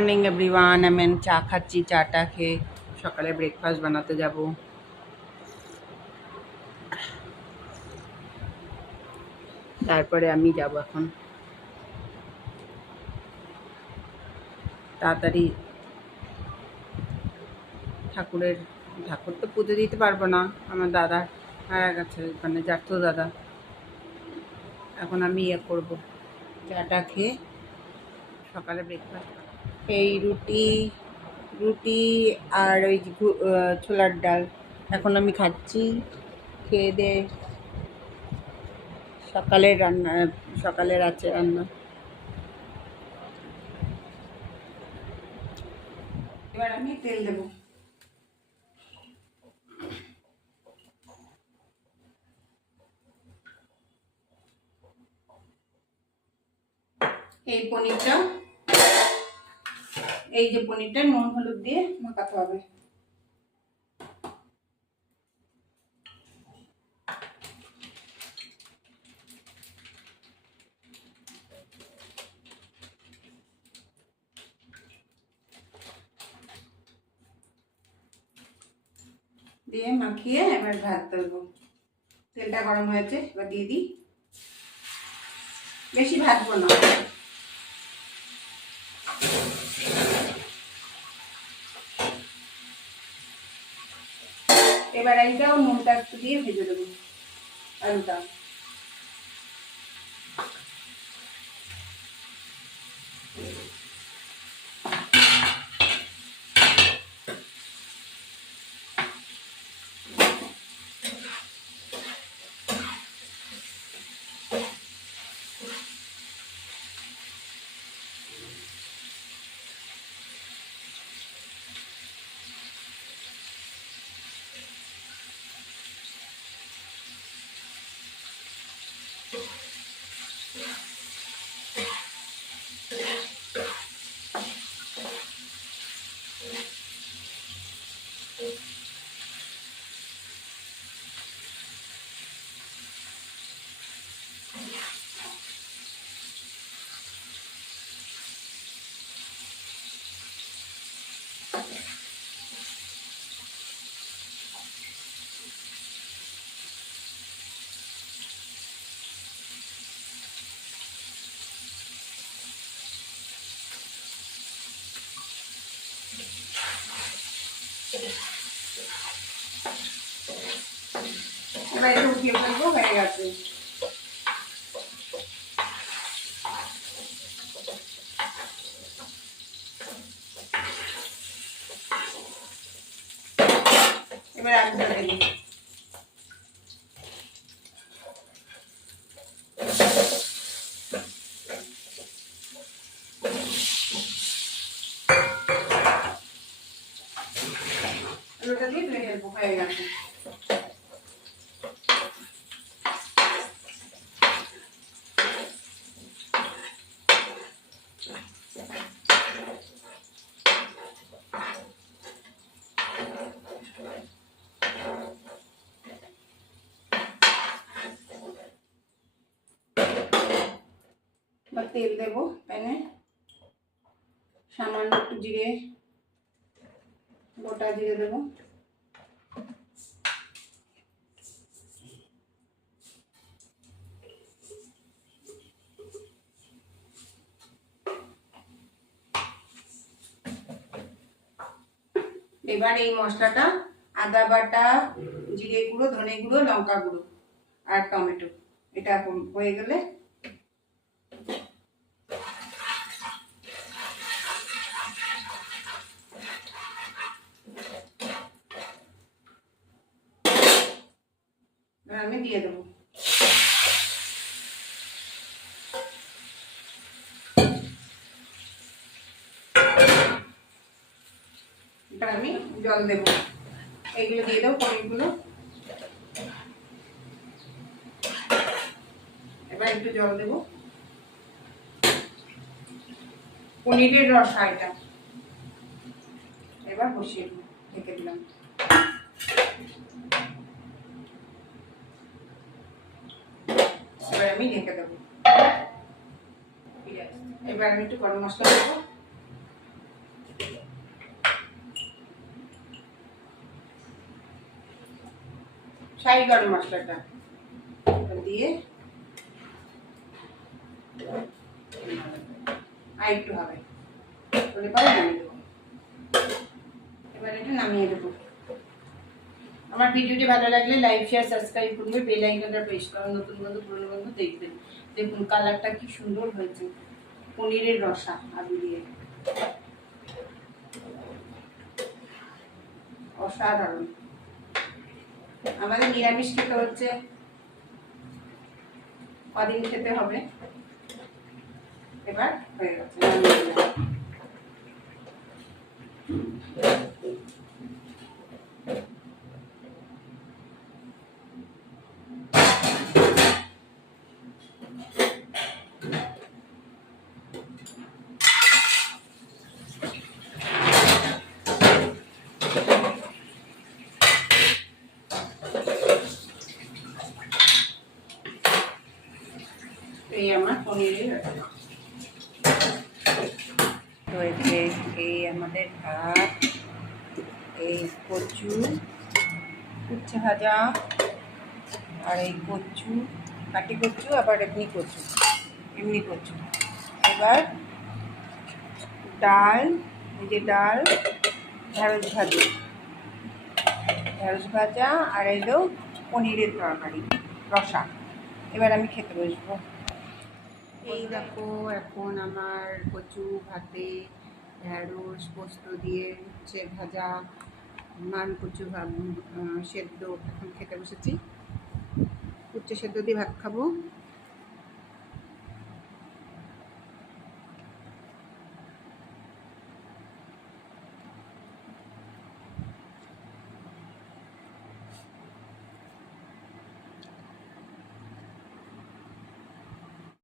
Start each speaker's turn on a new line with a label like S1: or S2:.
S1: Morning everyone আমি চা খাচ্ছি চাটা খেয়ে সকালে ব্রেকফাস্ট বানাতে যাব। তারপরে আমি যাব এখন। তাড়াতাড়ি ঠাকুরের ঠাকুর তো পুজো দিতে পারব না। আমার দাদা মারা গেছে মানে যার দাদা। এখন আমি ইয়ে করব। চাটা খেয়ে সকালে ব্রেকফাস্ট এই রুটি রুটি আর ওই ছোলার ডাল। এখন আমি খাচ্ছি। খেয়ে দে। সকালের রান্না, সকালের আছে রান্না। এবার আমি তেল দেবো। এই পনিরটা এই যে পনিরটা নুন হলুদ দিয়ে মাখাতে হবে। দিয়ে মাখিয়ে এবার ভাত দেবো তেলটা গরম হয়েছে, এবার দিয়ে দিই। বেশি ভাজবো না। এবার এইটাও নুনটা একটু দিয়ে ভেজে দেবো আলুটা। এবার এটা উঠিয়ে ফেলব হয়ে গেছে এবার আলুটা দেবো আলুটা দিয়ে ধুয়ে নেব হয়ে গেছে বা তেল দেবো প্যানে। সামান্য একটু জিরে, গোটা জিরে দেবো। এবার এই মশলাটা, আদা বাটা, জিরে গুঁড়ো, ধনে গুঁড়ো, লঙ্কা গুঁড়ো আর টমেটো। এটা হয়ে গেলে আমি দিয়ে দেবো। এবার আমি জল দেবো। এইগুলো দিয়ে দেবো পনিরগুলো। এবার একটু জল দেবো। পনিরের রসা এটা এবার বসিয়ে ঢেকে দিলাম। আমি ঢেকে দেবো। এবার আমি একটু গরম মশলা দেবো। শাহি গরম মশলাটা দিয়ে আর একটু হবে। নামিয়ে দেবো। এবার এটা নামিয়ে দেবো। আমার ভিডিওটি ভালো লাগলে লাইক শেয়ার সাবস্ক্রাইব করবে। বেল আইকনটা প্রেস করুন নতুন বন্ধু, পুরনো বন্ধু দেখবেন। দেখুন কালারটা কি সুন্দর হয়েছে। পনিরের রসা আলু দিয়ে অসাধারণ। আমাদের নিরামিষ খেতে হচ্ছে। কদিন খেতে হবে? এবার হয়ে গেছে। এই আমার পনিরের তো এই আমাদের ভাত এই কচু উচ্ছে ভাজা আর এই কচু কাটি কচু আবার এমনি কচু এমনি কচু এবার ডাল এই যে ডাল ঢেঁড়স ভাজা ঢেঁড়স ভাজা আর এলো পনিরের তরকারি রসা এবার আমি খেতে বসবো এই দেখো, এখন আমার কচু, ভাতে ঢেঁড়স পোস্ত দিয়ে হচ্ছে ভাজা মান কচু সেদ্ধ। এখন খেতে বসেছি। উচ্ছে সেদ্ধ দিয়ে ভাত খাব।